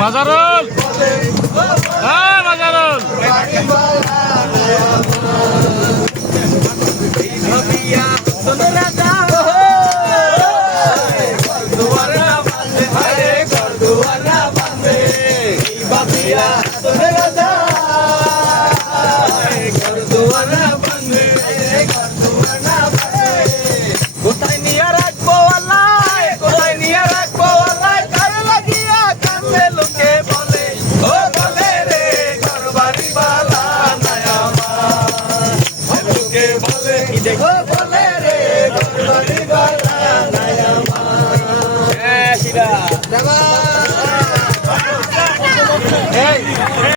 মাজারুল। হ্যাঁ মাজারুল। সোনরা Hey!